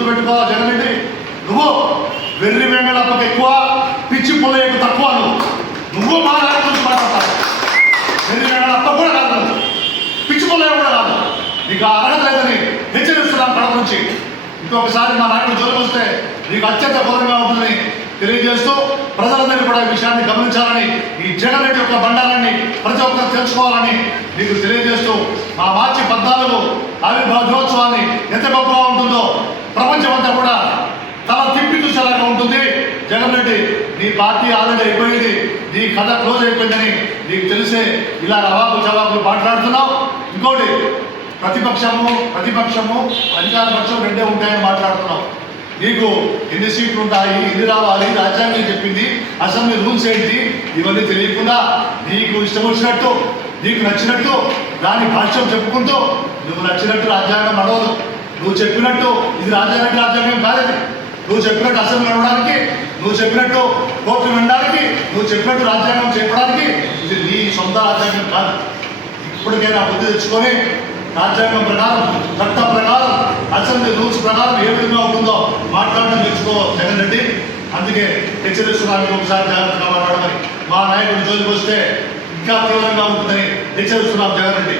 గుర్తుపెట్టుకోవాలి జగన్ రెడ్డి, నువ్వు వెర్రి వెంగళప్పకి ఎక్కువ, పిచ్చి పుల్లయ్యకు తక్కువ. నువ్వు మా నాయకుల గురించి మాట్లాడతావు. వెర్రి వెంగళప్ప కూడా కాదు, పిచ్చి పుల్లయ్య కూడా కాదు. నీకు అర్హత లేదని హెచ్చరిస్తున్నాను కడప నుంచి. ఇంకొకసారి మా నాయకుడు జోలికి వస్తే నీకు అత్యంత ఘోరంగా ఉంటుందని తెలియజేస్తూ ప్రజలందరూ కూడా ఈ విషయాన్ని గమనించాలని, ఈ జగన్ రెడ్డి యొక్క బండారాన్ని ప్రతి ఒక్కరు తెలుసుకోవాలని నీకు తెలియజేస్తూ, మా మార్చి 14 ఆవిర్భావ దినోత్సవాన్ని ఎంత గొప్పగా ఉంటుందో ప్రపంచమంతా కూడా తల తిప్పి చూసేలాగా ఉంటుంది. జగన్ రెడ్డి, నీ పార్టీ ఆల్రెడీ అయిపోయింది, నీ కథ క్లోజ్ అయిపోయిందని నీకు తెలిసే ఇలా అవాకులు జవాబులు మాట్లాడుతున్నావు. ఇంకోటి, ప్రతిపక్షము అధికార పక్షం రెండే ఉంటాయని మాట్లాడుతున్నావు. నీకు ఎన్ని సీట్లు ఉంటాయి, ఎన్ని రావాలి, రాజ్యాంగం చెప్పింది, అసెంబ్లీ రూల్స్ ఏంటి, ఇవన్నీ తెలియకుండా నీకు ఇష్టం వచ్చినట్టు, నీకు నచ్చినట్టు దాని భాష్యం చెప్పుకుంటూ నువ్వు నచ్చినట్టు రాజ్యాంగం నడవదు. నువ్వు చెప్పినట్టు ఇది రాజ్యాంగం కాలేదు. నువ్వు చెప్పినట్టు అసెంబ్లీ నడవడానికి, నువ్వు చెప్పినట్టు కోర్టు వినడానికి, నువ్వు చెప్పినట్టు రాజ్యాంగం చెప్పడానికి ఇది నీ సొంత రాజ్యాంగం కాదు. ఇప్పటికైనా బుద్ధి తెచ్చుకొని రాజ్యాంగం ప్రకారం, చట్ట ప్రకారం, అసెంబ్లీ రూల్స్ ప్రకారం ఏ విధంగా ఉంటుందో మాట్లాడడం నేర్చుకో జగన్ రెడ్డి. అందుకే హెచ్చరిస్తున్నాను, ఒకసారి జాగ్రత్తగా మాట్లాడమని. మా నాయకుడి జోలికి వస్తే ఇంకా తీవ్రంగా ఉంటుందని హెచ్చరిస్తున్నాం జగన్ రెడ్డి.